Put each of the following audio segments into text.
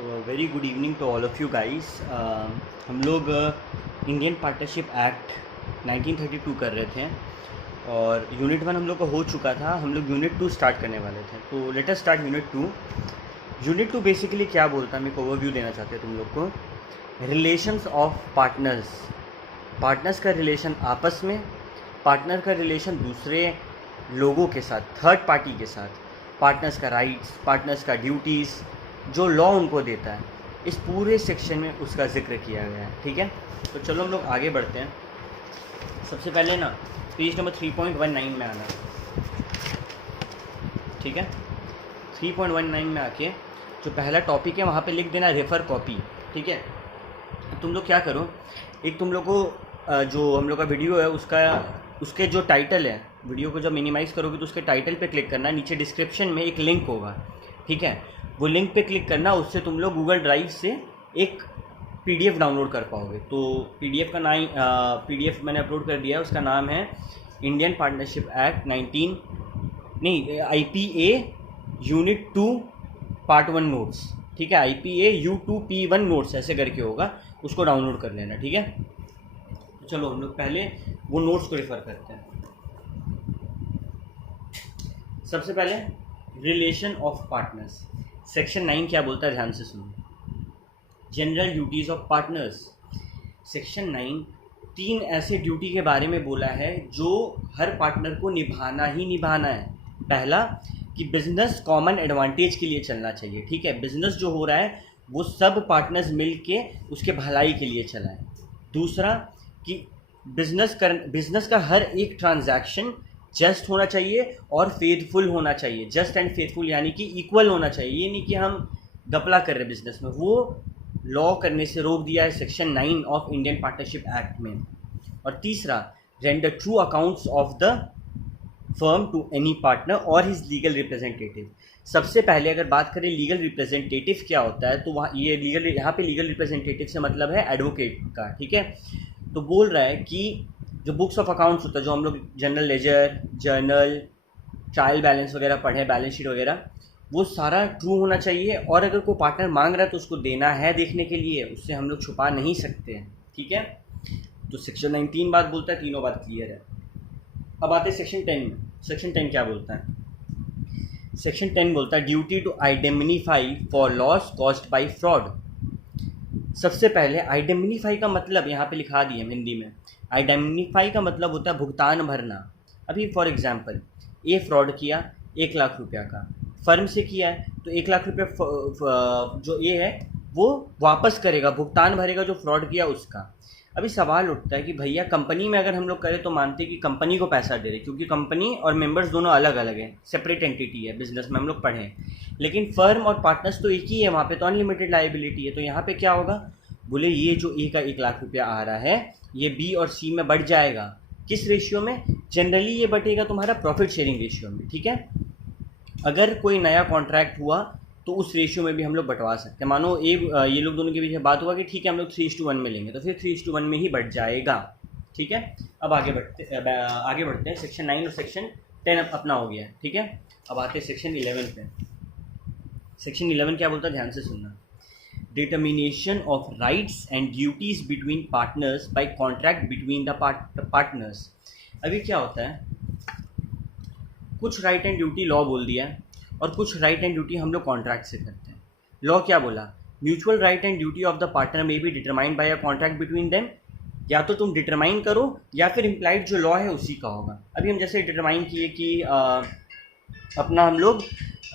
So very good evening to all of you guys. हम लोग Indian partnership act 1932 कर रहे थे और यूनिट 1 हम लोग का हो चुका था। हम लोग यूनिट 2 स्टार्ट करने वाले थे, तो let us start unit 2। Unit 2 basically क्या बोलता है, मैं एक ओवरव्यू देना चाहते हैं तुम लोग को। रिलेशंस ऑफ पार्टनर्स, पार्टनर्स का रिलेशन आपस में, पार्टनर का रिलेशन दूसरे लोगों के साथ, थर्ड पार्टी के साथ, पार्टनर्स का राइट्स, पार्टनर्स का ड्यूटीज़, जो लॉ उनको देता है, इस पूरे सेक्शन में उसका जिक्र किया गया है। ठीक है, तो चलो हम लोग आगे बढ़ते हैं। सबसे पहले ना पेज नंबर 3.19 में आना। ठीक है, 3.19 में आके जो पहला टॉपिक है वहाँ पे लिख देना रेफ़र कॉपी। ठीक है, तुम लोग क्या करो, एक तुम लोग को जो हम लोग का वीडियो है उसके जो टाइटल है, वीडियो को जब मिनिमाइज़ करोगे तो उसके टाइटल पे क्लिक करना, नीचे डिस्क्रिप्शन में एक लिंक होगा। ठीक है, वो लिंक पे क्लिक करना, उससे तुम लोग गूगल ड्राइव से एक पीडीएफ डाउनलोड कर पाओगे। तो पीडीएफ का पीडीएफ मैंने अपलोड कर दिया है, उसका नाम है Indian partnership act IPA unit 2 part 1 notes. ठीक है, IPA U2P1 नोट्स ऐसे करके होगा, उसको डाउनलोड कर लेना। ठीक है, चलो हम लोग पहले वो नोट्स को रेफ़र करते हैं। सबसे पहले रिलेशन ऑफ पार्टनर्स, सेक्शन 9 क्या बोलता है, ध्यान से सुनो। General duties of partners, section 9 3 ऐसे ड्यूटी के बारे में बोला है जो हर पार्टनर को निभाना ही निभाना है। पहला कि बिजनेस कॉमन एडवांटेज के लिए चलना चाहिए। ठीक है, बिजनेस जो हो रहा है वो सब पार्टनर्स मिल के उसके भलाई के लिए चलाएं। दूसरा कि बिजनेस का हर एक ट्रांजैक्शन जस्ट होना चाहिए और फेथफुल होना चाहिए। जस्ट एंड फेथफुल यानी कि इक्वल होना चाहिए, ये नहीं कि हम गपला कर रहे बिजनेस में, वो लॉ करने से रोक दिया है section 9 of Indian partnership act में। और तीसरा, render true accounts of the firm to any partner और हिज लीगल रिप्रेजेंटेटिव। सबसे पहले अगर बात करें लीगल रिप्रेजेंटेटिव क्या होता है, तो वहाँ यहाँ पे लीगल रिप्रेजेंटेटिव से मतलब है एडवोकेट का। ठीक है, तो बोल रहा है कि जो बुक्स ऑफ अकाउंट्स होता है, जो हम लोग general ledger, journal, trial balance वगैरह पढ़े, बैलेंस शीट वगैरह, वो सारा ट्रू होना चाहिए। और अगर कोई पार्टनर मांग रहा है तो उसको देना है देखने के लिए, उससे हम लोग छुपा नहीं सकते हैं। ठीक है, तो सेक्शन 9 3 बात बोलता है, तीनों बात क्लियर है। अब आते हैं सेक्शन 10 में। सेक्शन 10 क्या बोलता है? सेक्शन 10 बोलता है duty to identify for loss caused by fraud. सबसे पहले आइडेंटिफाई का मतलब यहाँ पे लिखा दिया हिंदी में। आइडेंटिफाई का मतलब होता है भुगतान भरना। अभी फॉर एग्जांपल ए फ्रॉड किया 1 लाख रुपया का, फर्म से किया है, तो 1 लाख रुपया जो ए है वो वापस करेगा, भुगतान भरेगा जो फ्रॉड किया उसका। अभी सवाल उठता है कि भैया कंपनी में अगर हम लोग करें तो मानते हैं कि कंपनी को पैसा दे रहे, क्योंकि कंपनी और मेंबर्स दोनों अलग अलग हैं, सेपरेट एंटिटी है, बिजनेस में हम लोग पढ़ें। लेकिन फर्म और पार्टनर्स तो एक ही है, वहाँ पे तो अनलिमिटेड लायबिलिटी है। तो यहाँ पे क्या होगा, बोले ये जो ए का 1 लाख रुपया आ रहा है ये बी और सी में बढ़ जाएगा। किस रेशियो में? जनरली ये बटेगा तुम्हारा प्रॉफिट शेयरिंग रेशियो में। ठीक है, अगर कोई नया कॉन्ट्रैक्ट हुआ तो उस रेशियो में भी हम लोग बंटवा सकते हैं। मानो ये लोग दोनों के बीच में बात हुआ कि ठीक है हम लोग 3:1 में लेंगे, तो फिर 3:1 में ही बढ़ जाएगा। ठीक है, अब आगे बढ़ते हैं। सेक्शन 9 और सेक्शन 10 अपना हो गया। ठीक है, अब आते हैं सेक्शन 11 पे। सेक्शन 11 क्या बोलता है, ध्यान से सुनना। Determination of rights and duties between partners by contract between the partners. अभी क्या होता है, कुछ राइट एंड ड्यूटी लॉ बोल दिया है और कुछ राइट एंड ड्यूटी हम लोग कॉन्ट्रैक्ट से करते हैं। लॉ क्या बोला, mutual right and duty of the partner may be determined by a contract between them. या तो तुम डिटरमाइन करो या फिर इम्प्लाइड जो लॉ है उसी का होगा। अभी हम जैसे डिटरमाइन किए कि अपना हम लोग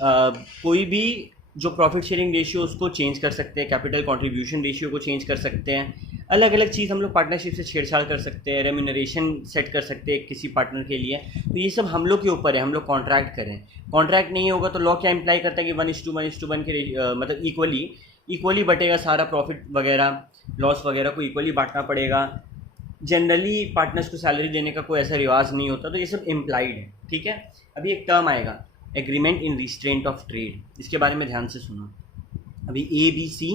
कोई भी जो प्रॉफिट शेयरिंग रेशियो उसको चेंज कर सकते हैं, कैपिटल कंट्रीब्यूशन रेशियो को चेंज कर सकते हैं, अलग अलग चीज़ हम लोग पार्टनरशिप से छेड़छाड़ कर सकते हैं, रेम्यूनरेशन सेट कर सकते हैं किसी पार्टनर के लिए। तो ये सब हम लोग के ऊपर है, हम लोग कॉन्ट्रैक्ट करें। कॉन्ट्रैक्ट नहीं होगा तो लॉ क्या इम्प्लाई करता है कि 1:1 के मतलब इक्वली बटेगा सारा, प्रॉफिट वगैरह लॉस वगैरह को इक्वली बांटना पड़ेगा। जनरली पार्टनर्स को सैलरी देने का कोई ऐसा रिवाज नहीं होता, तो ये सब इम्प्लाइड है। ठीक है, अभी एक टर्म आएगा agreement in restraint of trade, इसके बारे में ध्यान से सुनो। अभी ABC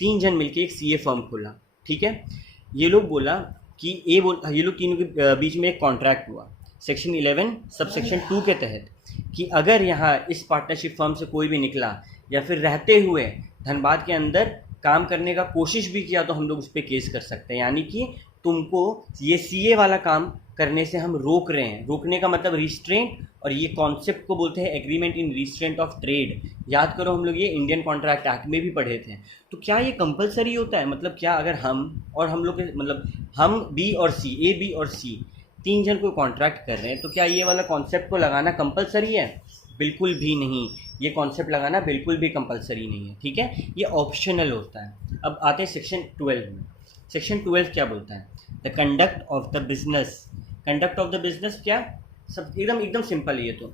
3 जन मिलके एक CA फर्म खोला। ठीक है, ये लोग बोला कि ये लोग तीनों के बीच में एक कॉन्ट्रैक्ट हुआ सेक्शन 11 सब सेक्शन 2 के तहत कि अगर यहाँ इस पार्टनरशिप फर्म से कोई भी निकला या फिर रहते हुए धनबाद के अंदर काम करने का कोशिश भी किया तो हम लोग उस पर केस कर सकते हैं। यानी कि तुमको ये सीए वाला काम करने से हम रोक रहे हैं। रोकने का मतलब रिस्ट्रेंट, और ये कॉन्सेप्ट को बोलते हैं agreement in restraint of trade. याद करो हम लोग ये इंडियन कॉन्ट्रैक्ट एक्ट में भी पढ़े थे। तो क्या ये कंपलसरी होता है? मतलब क्या अगर हम और हम लोग के मतलब हम बी और सी, ए बी और सी तीन जन कोई कॉन्ट्रैक्ट कर रहे हैं, तो क्या ये वाला कॉन्सेप्ट को लगाना कंपलसरी है? बिल्कुल भी नहीं। ये कॉन्सेप्ट लगाना बिल्कुल भी कंपलसरी नहीं है, ठीक है, ये ऑप्शनल होता है। अब आते हैं सेक्शन 12 में। सेक्शन 12 क्या बोलता है? The conduct of the business. Conduct of the business क्या? सब एकदम एकदम सिंपल है ये तो।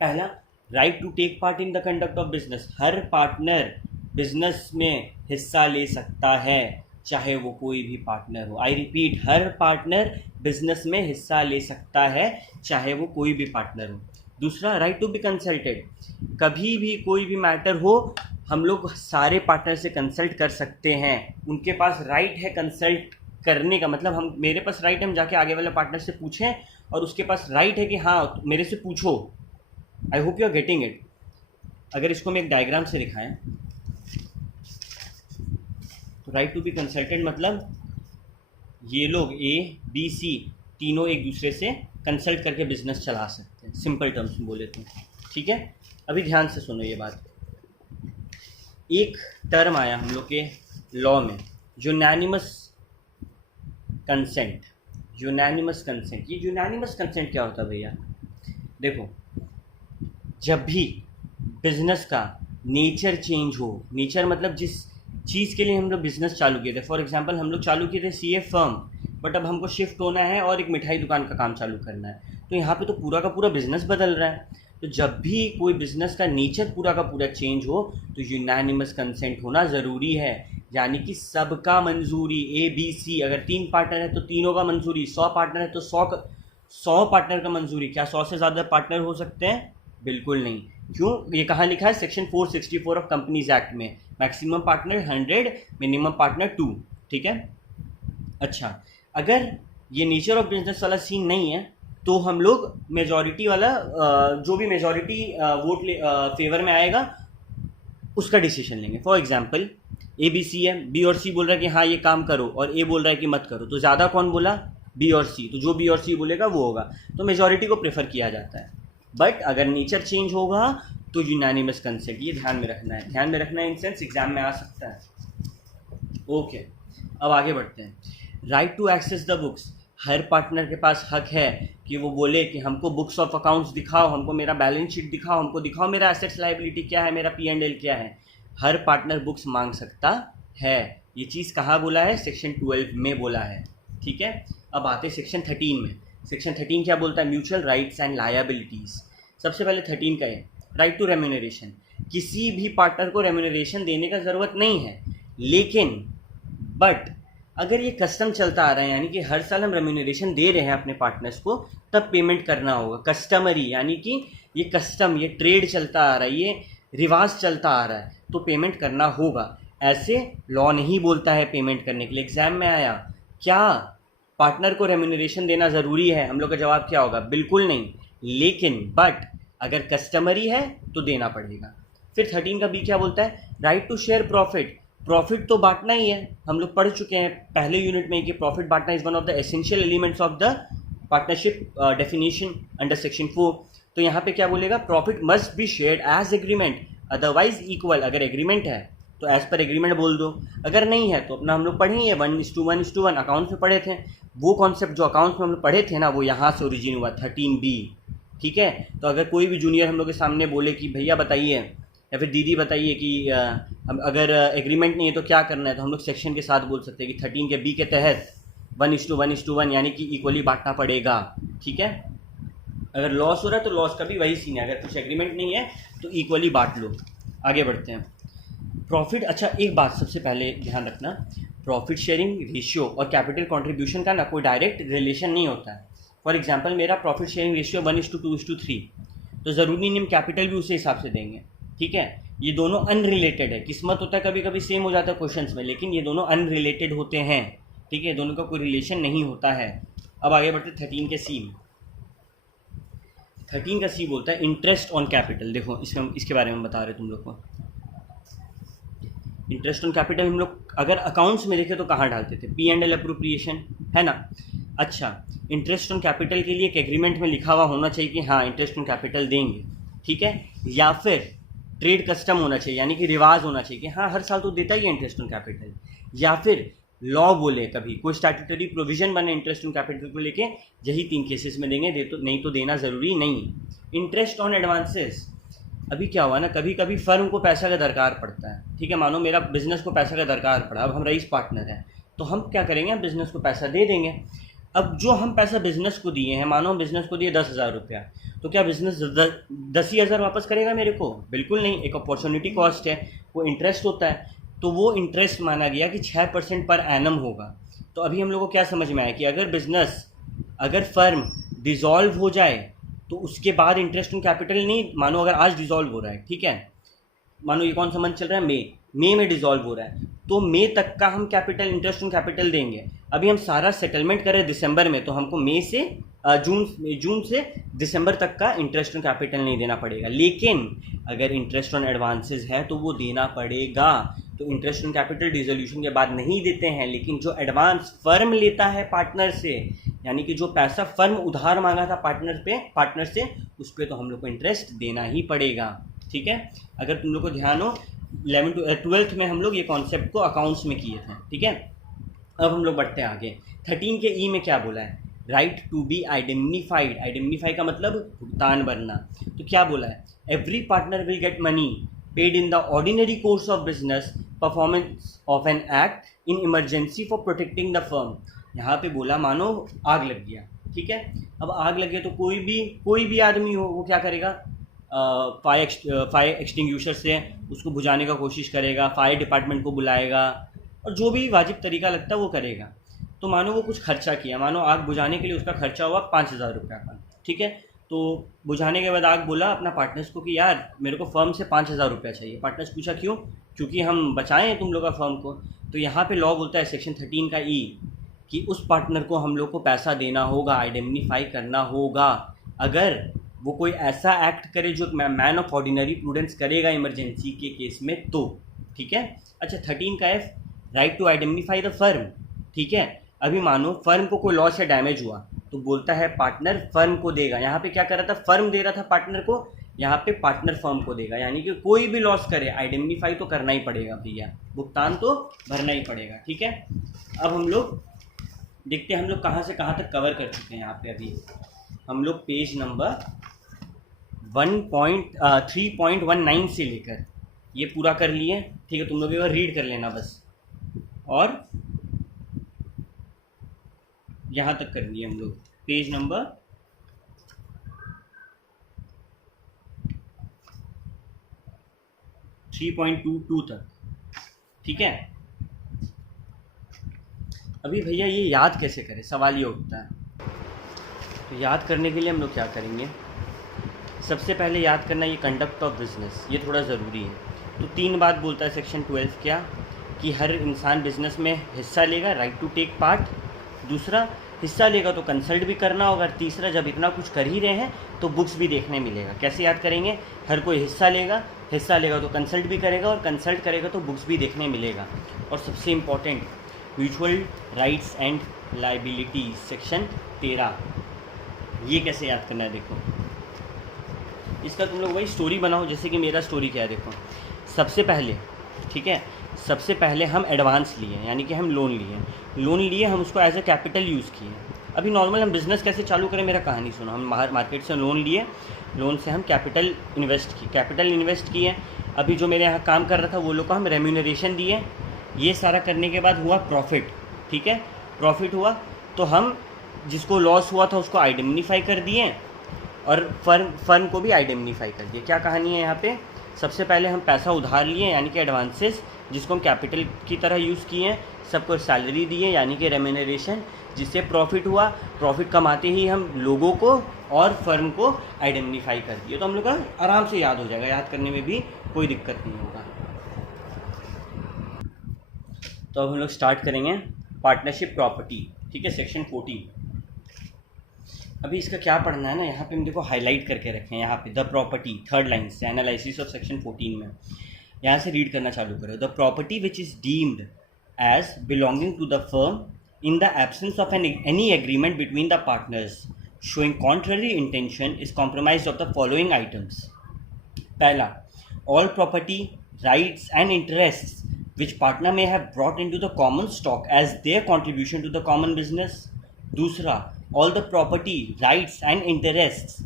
पहला, right to take part in the conduct of business. हर पार्टनर बिजनेस में हिस्सा ले सकता है, चाहे वो कोई भी पार्टनर हो। I repeat, her partner business में हिस्सा ले सकता है, चाहे वो कोई भी पार्टनर हो। दूसरा, राइट टू बी कंसल्टेड। कभी भी कोई भी मैटर हो, हम लोग सारे पार्टनर से कंसल्ट कर सकते हैं। उनके पास राइट है कंसल्ट करने का, मतलब हम मेरे पास राइट है हम जाके आगे वाले पार्टनर से पूछें, और उसके पास राइट है कि हाँ मेरे से पूछो। I hope you are getting it. अगर इसको मैं एक डायग्राम से दिखाएं तो राइट टू बी कंसल्टेड मतलब ये लोग ए बी सी तीनों एक दूसरे से कंसल्ट करके बिजनेस चला सकते हैं, सिंपल टर्म्स में बोले तो, ठीक है। अभी ध्यान से सुनो ये बात। एक टर्म आया हम लोग के लॉ में, यूनानिमस कंसेंट। यूनानिमस कंसेंट, ये यूनानिमस कंसेंट क्या होता है भैया? देखो, जब भी बिजनेस का नेचर चेंज हो, नेचर मतलब जिस चीज़ के लिए हम लोग बिजनेस चालू किए थे, फॉर एग्जांपल हम लोग चालू किए थे सीए फर्म, बट अब हमको शिफ्ट होना है और एक मिठाई दुकान का काम चालू करना है, तो यहाँ पे तो पूरा का पूरा बिजनेस बदल रहा है। तो जब भी कोई बिजनेस का नेचर पूरा का पूरा चेंज हो तो यूनानिमस कंसेंट होना ज़रूरी है। यानी कि सबका मंजूरी, ए बी सी, अगर 3 पार्टनर है तो तीनों का मंजूरी, 100 पार्टनर है तो 100 पार्टनर का मंजूरी। क्या 100 से ज़्यादा पार्टनर हो सकते हैं? बिल्कुल नहीं। क्यों? ये कहाँ लिखा है? सेक्शन 464 ऑफ कंपनीज एक्ट में, मैक्सिमम पार्टनर 100, मिनिमम पार्टनर 2, ठीक है। अच्छा, अगर ये नेचर ऑफ बिजनेस वाला सीन नहीं है तो हम लोग मेजॉरिटी वाला जो भी मेजॉरिटी वोट फेवर में आएगा उसका डिसीजन लेंगे। For example A B C है, बी और सी बोल रहा है कि हाँ ये काम करो, और ए बोल रहा है कि मत करो, तो ज़्यादा कौन बोला? बी और सी। तो जो बी और सी बोलेगा वो होगा, तो मेजॉरिटी को प्रेफर किया जाता है। बट अगर नेचर चेंज होगा तो यूनानिमस कंसेंट, ये ध्यान में रखना है। ध्यान में रखना है इन सेंस एग्जाम में आ सकता है। ओके, अब आगे बढ़ते हैं। Right to access the books. हर पार्टनर के पास हक है कि वो बोले कि हमको बुक्स ऑफ अकाउंट्स दिखाओ, हमको मेरा बैलेंस शीट दिखाओ, हमको दिखाओ मेरा एसेट्स लायबिलिटी क्या है, मेरा P&L क्या है। हर पार्टनर बुक्स मांग सकता है। ये चीज़ कहाँ बोला है? सेक्शन 12 में बोला है, ठीक है। अब आते हैं सेक्शन 13 में। सेक्शन 13 क्या बोलता है? Mutual rights and liabilities. सबसे पहले 13 का है राइट टू रेम्यूनरेशन। किसी भी पार्टनर को रेम्यूनरेशन देने का ज़रूरत नहीं है, लेकिन बट अगर ये कस्टम चलता आ रहा है, यानी कि हर साल हम रेम्यूनरेशन दे रहे हैं अपने पार्टनर्स को, तब पेमेंट करना होगा। कस्टमरी यानी कि ये कस्टम, ये ट्रेड चलता आ रहा है, ये रिवाज चलता आ रहा है, तो पेमेंट करना होगा। ऐसे लॉ नहीं बोलता है पेमेंट करने के लिए। एग्जाम में आया, क्या पार्टनर को रेम्यूनरेशन देना ज़रूरी है? हम लोग का जवाब क्या होगा? बिल्कुल नहीं। लेकिन बट अगर कस्टमरी है तो देना पड़ेगा। फिर 13 का बी क्या बोलता है? Right to share profit. Profit तो बांटना ही है, हम लोग पढ़ चुके हैं पहले यूनिट में कि प्रॉफिट बांटना is one of the essential elements of the partnership definition under section 4। तो यहाँ पे क्या बोलेगा? Profit must be shared as agreement, otherwise equal. अगर एग्रीमेंट है तो एज पर एग्रीमेंट बोल दो, अगर नहीं है तो अपना हम लोग पढ़े ही है 1:1:1 अकाउंट्स में पढ़े थे। वो कॉन्सेप्ट जो अकाउंट्स में हम लोग पढ़े थे ना, वो यहाँ से ओरिजिन हुआ 13B, ठीक है। तो अगर कोई भी जूनियर हम लोग के सामने बोले कि भैया बताइए या फिर दीदी बताइए कि हम अगर एग्रीमेंट नहीं है तो क्या करना है, तो हम लोग सेक्शन के साथ बोल सकते हैं कि 13 के बी के तहत 1:1:1 यानी कि इक्वली बांटना पड़ेगा, ठीक है। अगर लॉस हो रहा है तो लॉस का भी वही सीन है, अगर कुछ एग्रीमेंट नहीं है तो इक्वली बांट लो। आगे बढ़ते हैं। प्रॉफिट, अच्छा एक बात सबसे पहले ध्यान रखना, प्रॉफिट शेयरिंग रेशियो और कैपिटल कंट्रीब्यूशन का ना कोई डायरेक्ट रिलेशन नहीं होता है। फॉर एग्जांपल मेरा प्रॉफिट शेयरिंग रेशियो 1:2:3, तो ज़रूरी नहीं हम कैपिटल भी उसी हिसाब से देंगे, ठीक है। ये दोनों अनरिलेटेड है। किस्मत होता है कभी कभी सेम हो जाता है क्वेश्चंस में, लेकिन ये दोनों अनरिलेटेड होते हैं, ठीक है, दोनों का कोई रिलेशन नहीं होता है। अब आगे बढ़ते 13 के सी। 13 का सी बोलता है इंटरेस्ट ऑन कैपिटल। देखो इसमें इसके बारे में बता रहे तुम लोग को। इंटरेस्ट ऑन कैपिटल हम लोग अगर अकाउंट्स में देखें तो कहाँ डालते थे, P&L अप्रोप्रिएशन, है ना। अच्छा, इंटरेस्ट ऑन कैपिटल के लिए एक एग्रीमेंट में लिखा हुआ होना चाहिए कि हाँ इंटरेस्ट ऑन कैपिटल देंगे, ठीक है, या फिर ट्रेड कस्टम होना चाहिए, यानी कि रिवाज होना चाहिए कि हाँ हर साल तो देता ही है इंटरेस्ट ऑन कैपिटल, या फिर लॉ बोले कभी कोई स्टैट्यूटरी प्रोविजन बने इंटरेस्ट ऑन कैपिटल को लेके, यही 3 केसेस में देंगे, तो नहीं तो देना ज़रूरी नहीं। इंटरेस्ट ऑन एडवांसेस, अभी क्या हुआ ना, कभी कभी फर्म को पैसा का दरकार पड़ता है, ठीक है, मानो मेरा बिजनेस को पैसा का दरकार पड़ा, अब हम रईस पार्टनर हैं तो हम क्या करेंगे, हम बिजनेस को पैसा दे देंगे। अब जो हम पैसा बिजनेस को दिए हैं, मानो हम बिजनेस को दिए 10,000 रुपया, तो क्या बिजनेस 10,000 वापस करेगा मेरे को? बिल्कुल नहीं, एक अपॉर्चुनिटी कॉस्ट है, वो इंटरेस्ट होता है, तो वो इंटरेस्ट माना गया कि 6% पर एनम होगा। तो अभी हम लोग को क्या समझ में आया कि अगर फर्म डिज़ोल्व हो जाए तो उसके बाद इंटरेस्ट ऑन कैपिटल नहीं, मानो अगर आज डिज़ोल्व हो रहा है, ठीक है, मानो ये कौन सा मंथ चल रहा है, मई में डिज़ोल्व हो रहा है, तो मई तक का हम कैपिटल इंटरेस्ट ऑन कैपिटल देंगे। अभी हम सारा सेटलमेंट करें दिसंबर में, तो हमको मई से जून से दिसंबर तक का इंटरेस्ट ऑन कैपिटल नहीं देना पड़ेगा। लेकिन अगर इंटरेस्ट ऑन एडवांसेस है तो वो देना पड़ेगा। तो इंटरेस्ट ऑन कैपिटल डिसोल्यूशन के बाद नहीं देते हैं, लेकिन जो एडवांस फर्म लेता है पार्टनर से, यानी कि जो पैसा फर्म उधार मांगा था पार्टनर से, उस पर तो हम लोग को इंटरेस्ट देना ही पड़ेगा, ठीक है। अगर तुम लोग को ध्यान हो 12th में हम लोग ये कॉन्सेप्ट को अकाउंट्स में किए थे, ठीक है। अब हम लोग बढ़ते हैं आगे। 13 के ई में क्या बोला है, right to be identified. Identify का मतलब भुगतान भरना। तो क्या बोला है, every partner will get money paid in the ordinary course of business performance of an act in emergency for protecting the firm. यहाँ पे बोला मानो आग लग गया, ठीक है। अब आग लगे तो कोई भी आदमी हो वो क्या करेगा, फायर एक्सटिंग्विशर से उसको बुझाने का कोशिश करेगा, फायर डिपार्टमेंट को बुलाएगा और जो भी वाजिब तरीका लगता है वो करेगा। तो मानो वो कुछ खर्चा किया, मानो आग बुझाने के लिए उसका खर्चा हुआ 5,000 रुपये का, ठीक है। तो बुझाने के बाद आग बोला अपना पार्टनर्स को कि यार मेरे को फर्म से 5,000 रुपया चाहिए। पार्टनर्स पूछा क्यों? क्योंकि हम बचाएं तुम लोग का फर्म को। तो यहाँ पे लॉ बोलता है सेक्शन 13 का ई कि उस पार्टनर को हम लोग को पैसा देना होगा, आइडेंटिफाई करना होगा, अगर वो कोई ऐसा एक्ट करे जो मैन ऑफ ऑर्डिनरी प्रूडेंस करेगा इमरजेंसी के केस में, तो ठीक है। अच्छा, 13 का F, right to identify the firm, ठीक है। अभी मानो फर्म को कोई लॉस या डैमेज हुआ तो बोलता है पार्टनर फर्म को देगा। यहाँ पे क्या कर रहा था, फर्म दे रहा था पार्टनर को, यहाँ पे पार्टनर फर्म को देगा। यानी कि कोई भी लॉस करे आइडेंटिफाई तो करना ही पड़ेगा भैया, भुगतान तो भरना ही पड़ेगा, ठीक है। अब हम लोग देखते हैं हम लोग कहाँ से कहाँ तक कवर कर चुके हैं। यहाँ पे अभी हम लोग पेज नंबर 3.19 से लेकर ये पूरा कर लिए, ठीक है। तुम लोग एक बार रीड कर लेना बस, और यहाँ तक कर लिए हम लोग पेज नंबर 3.22 तक, ठीक है। अभी भैया ये याद कैसे करें, सवाल ये उठता है। तो याद करने के लिए हम लोग क्या करेंगे, सबसे पहले याद करना ये कंडक्ट ऑफ बिजनेस, ये थोड़ा ज़रूरी है। तो 3 बात बोलता है सेक्शन 12 क्या, कि हर इंसान बिजनेस में हिस्सा लेगा, राइट टू टेक पार्ट। दूसरा, हिस्सा लेगा तो कंसल्ट भी करना होगा। तीसरा, जब इतना कुछ कर ही रहे हैं तो बुक्स भी देखने मिलेगा। कैसे याद करेंगे, हर कोई हिस्सा लेगा तो कंसल्ट भी करेगा, और कंसल्ट करेगा तो बुक्स भी देखने मिलेगा। और सबसे important, mutual rights and liabilities section 13, ये कैसे याद करना है देखो। इसका तुम लोग वही स्टोरी बनाओ, जैसे कि मेरा स्टोरी क्या है देखो। सबसे पहले, ठीक है, सबसे पहले हम एडवांस लिए, यानी कि हम लोन लिए, हम उसको एज ए कैपिटल यूज़ किए। अभी नॉर्मल हम बिज़नेस कैसे चालू करें मेरा कहानी सुनो। हम मार्केट से लोन लिए, लोन से हम कैपिटल इन्वेस्ट किए। अभी जो मेरे यहाँ काम कर रहा था वो लोग को हम रेम्यूनरेशन दिए। ये सारा करने के बाद हुआ प्रॉफिट, ठीक है। प्रॉफिट हुआ तो हम जिसको लॉस हुआ था उसको आइडेंटिफाई कर दिए, और फर्म को भी आइडेंटिफाई कर दिए। क्या कहानी है यहाँ पे, सबसे पहले हम पैसा उधार लिए यानी कि एडवांसेस, जिसको हम कैपिटल की तरह यूज़ किए हैं। सबको सैलरी दिए यानी कि रेम्यूनरेशन, जिससे प्रॉफिट हुआ। प्रॉफिट कमाते ही हम लोगों को और फर्म को आइडेंटिफाई कर दिए। तो हम लोग का आराम से याद हो जाएगा, याद करने में भी कोई दिक्कत नहीं होगा। तो अब हम लोग स्टार्ट करेंगे पार्टनरशिप प्रॉपर्टी, ठीक है, सेक्शन 14। अभी इसका क्या पढ़ना है ना, यहाँ पे हम देखो हाईलाइट करके रखें, यहाँ पे द प्रॉपर्टी, 3rd लाइन से, एनालिसिस ऑफ सेक्शन 14 में। यहाँ से रीड करना चालू करो। The property which is deemed as belonging to the firm in the absence of any agreement between the partners showing contrary intention is compromise of the following items. पहला, all property, rights and interests which partner may have brought into the common stock as their contribution to the common business. दूसरा, all the property, rights and interests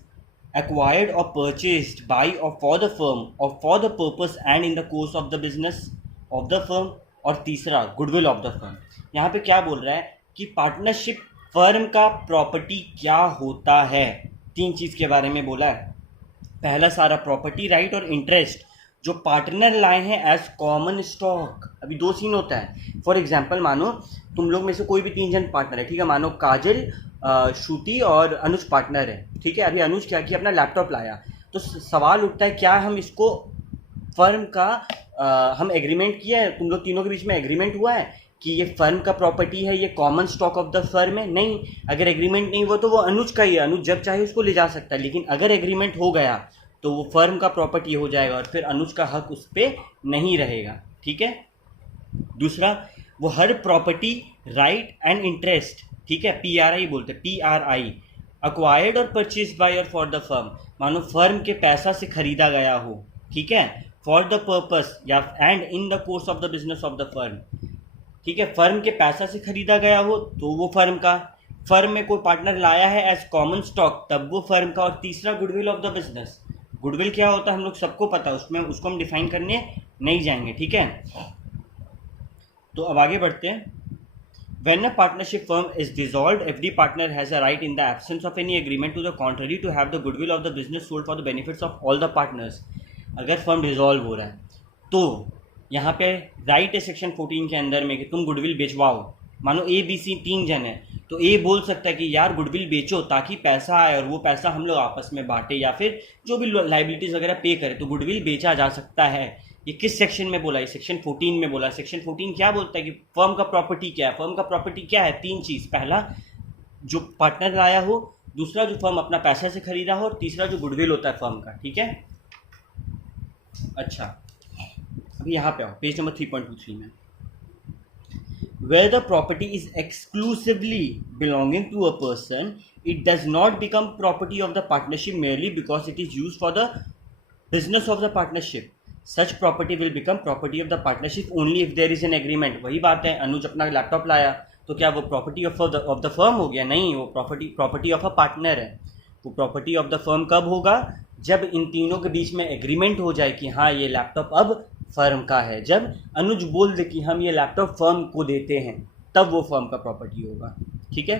acquired or purchased by or for the firm or for the purpose and in the course of the business of the firm. और तीसरा, goodwill of the firm। यहाँ पे क्या बोल रहा है कि partnership firm का प्रॉपर्टी क्या होता है, तीन चीज़ के बारे में बोला है। पहला सारा प्रॉपर्टी, राइट और इंटरेस्ट जो पार्टनर लाए हैं एज कॉमन स्टॉक। अभी दो सीन होता है। फॉर एग्जांपल, मानो तुम लोग में से कोई भी तीन जन पार्टनर है, ठीक है। मानो काजल, श्रुति और अनुज पार्टनर है, ठीक है। अभी अनुज क्या किया, अपना लैपटॉप लाया, तो सवाल उठता है क्या हम इसको फर्म का हम एग्रीमेंट किया है, तुम लोग तीनों के बीच में एग्रीमेंट हुआ है कि ये फर्म का प्रॉपर्टी है, ये common stock of the firm है? नहीं। अगर एग्रीमेंट नहीं हुआ तो वो अनुज का ही है, अनुज जब चाहे उसको ले जा सकता है। लेकिन अगर एग्रीमेंट हो गया तो वो फर्म का प्रॉपर्टी हो जाएगा और फिर अनुज का हक उस पर नहीं रहेगा, ठीक है। दूसरा, वो हर प्रॉपर्टी, राइट एंड इंटरेस्ट, ठीक है, PRI बोलते हैं, PRI, अक्वायर्ड और परचेज बाय और फॉर द फर्म, मानो फर्म के पैसा से खरीदा गया हो, ठीक है, फॉर द पर्पस या and in the course of the business of the firm, ठीक है। फर्म के पैसा से खरीदा गया हो तो वो फर्म का, फर्म में कोई पार्टनर लाया है एज कॉमन स्टॉक तब वो फर्म का। और तीसरा, goodwill of the business. Goodwill क्या होता है हम लोग सबको पता है, उसमें उसको हम डिफाइन करने नहीं जाएंगे, ठीक है। तो अब आगे बढ़ते हैं। When a partnership firm is dissolved, every partner has a right in the absence of any agreement to the contrary to have the goodwill of the business sold for the benefits of all the partners। अगर firm dissolve हो रहा है तो यहाँ पे right है section 14 के अंदर में कि तुम गुडविल बेचवाओ। मानो ABC तीन जन है तो A बोल सकता है कि यार गुडविल बेचो ताकि पैसा आए और वो पैसा हम लोग आपस में बांटे या फिर जो भी लाइबिलिटीज़ वगैरह पे करे, तो गुडविल बेचा जा सकता है। ये किस सेक्शन में बोला है? सेक्शन 14 में बोला है। सेक्शन 14 क्या बोलता है कि फर्म का प्रॉपर्टी क्या है? फर्म का प्रॉपर्टी क्या है? तीन चीज़। पहला, जो पार्टनर लाया हो, दूसरा जो फर्म अपना पैसा से खरीदा हो, और तीसरा जो गुडविल होता है फर्म का, ठीक है। अच्छा, अभी यहाँ पे आओ, पेज नंबर 3.23 में। Where the property is exclusively belonging to a person, it does not become property of the partnership merely because it is used for the business of the partnership. Such property will become property of the partnership only if there is an agreement। वही बात है, अनुज अपना laptop लाया तो क्या वो property of the firm हो गया? नहीं, वो प्रॉपर्टी ऑफ अ पार्टनर है। वो प्रॉपर्टी ऑफ द फर्म कब होगा? जब इन तीनों के बीच में एग्रीमेंट हो जाए कि हाँ ये लैपटॉप अब फर्म का है। जब अनुज बोल दे कि हम ये लैपटॉप फर्म को देते हैं तब वो फर्म का प्रॉपर्टी होगा, ठीक है।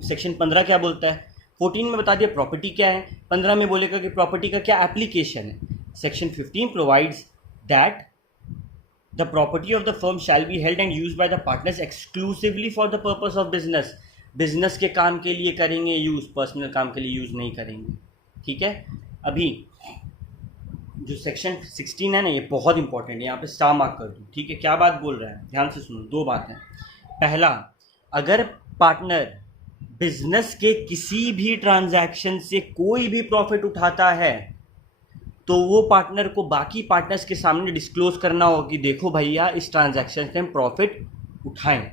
सेक्शन 15 क्या बोलता है? 14 में बता दिया प्रॉपर्टी क्या है, 15 में बोलेगा कि प्रॉपर्टी का क्या एप्लीकेशन है। Section 15 provides that the property of the firm shall be held and use by the partners exclusively for the purpose of business. Business के काम के लिए करेंगे यूज़, पर्सनल काम के लिए यूज़ नहीं करेंगे, ठीक है। अभी जो सेक्शन 16 है ना, ये बहुत इंपॉर्टेंट है, यहाँ पे स्टार मार्क कर दूँ, ठीक है। क्या बात बोल रहा है, ध्यान से सुनो। दो बात है। पहला, अगर पार्टनर बिजनेस के किसी भी ट्रांजैक्शन से कोई भी प्रॉफिट उठाता है तो वो पार्टनर को बाकी पार्टनर्स के सामने डिस्क्लोज करना होगा कि देखो भैया इस ट्रांजैक्शन से हम प्रॉफिट उठाएं,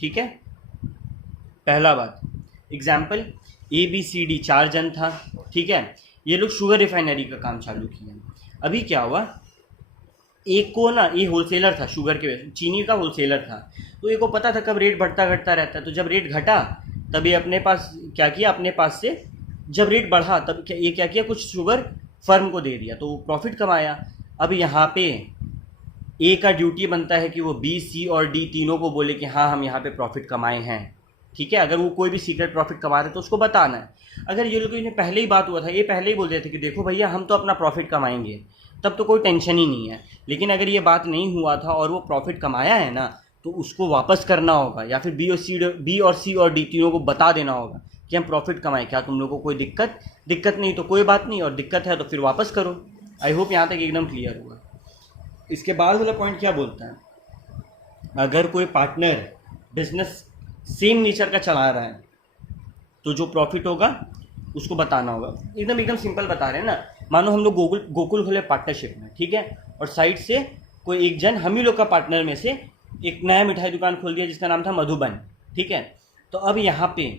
ठीक है। पहला बात। एग्जाम्पल, ABCD 4 जन था, ठीक है। ये लोग शुगर रिफाइनरी का काम चालू किया। अभी क्या हुआ, एक को ना, ये होलसेलर था, शुगर के चीनी का होलसेलर था, तो एक को पता था कब रेट बढ़ता घटता रहता है। तो जब रेट घटा तब ये अपने पास क्या किया, अपने पास से जब रेट बढ़ा तब ये क्या किया, कुछ शुगर फर्म को दे दिया, तो वो प्रॉफिट कमाया। अब यहाँ पे A का ड्यूटी बनता है कि वो B, C और D तीनों को बोले कि हाँ हम यहाँ पे प्रॉफिट कमाए हैं, ठीक है। अगर वो कोई भी सीक्रेट प्रॉफिट कमा रहे तो उसको बताना है। अगर ये लोग इन्हें पहले ही बात हुआ था, ये पहले ही बोल रहे थे कि देखो भैया हम तो अपना प्रॉफिट कमाएंगे, तब तो कोई टेंशन ही नहीं है। लेकिन अगर ये बात नहीं हुआ था और वो प्रॉफिट कमाया है ना, तो उसको वापस करना होगा या फिर B और C और D तीनों को बता देना होगा कि हम प्रॉफिट कमाएं, क्या तुम लोगों को कोई दिक्कत नहीं तो कोई बात नहीं, और दिक्कत है तो फिर वापस करो। आई होप यहाँ तक एकदम क्लियर हुआ। इसके बाद वाला पॉइंट क्या बोलता है, अगर कोई पार्टनर बिजनेस सेम नेचर का चला रहा है तो जो प्रॉफिट होगा उसको बताना होगा। एकदम सिंपल बता रहे हैं ना। मानो हम लोग गोकुल खोले पार्टनरशिप में, ठीक है, और साइड से कोई एक जन हम ही लोग का पार्टनर में से एक नया मिठाई दुकान खोल दिया जिसका नाम था मधुबन, ठीक है। तो अब यहाँ पे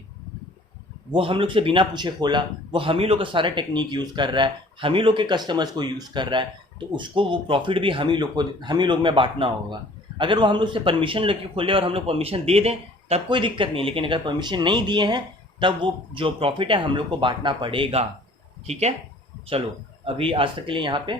वो हम लोग से बिना पूछे खोला, वो हम ही लोग का सारा टेक्निक यूज़ कर रहा है, हम ही लोग के कस्टमर्स को यूज़ कर रहा है, तो उसको वो प्रॉफिट भी हम ही लोग में बांटना होगा। अगर वो हम लोग से परमिशन लेके खोले और हम लोग परमिशन दे दें तब कोई दिक्कत नहीं, लेकिन अगर परमिशन नहीं दिए हैं तब वो जो प्रॉफिट है हम लोग को बांटना पड़ेगा, ठीक है। चलो अभी आज तक के लिए यहाँ पे,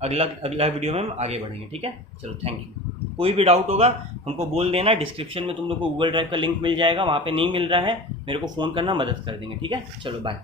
अगला वीडियो में हम आगे बढ़ेंगे, ठीक है। चलो थैंक यू। कोई भी डाउट होगा हमको बोल देना, डिस्क्रिप्शन में तुम लोग को गूगल ड्राइव का लिंक मिल जाएगा, वहाँ पे नहीं मिल रहा है मेरे को फ़ोन करना, मदद कर देंगे, ठीक है। चलो बाय।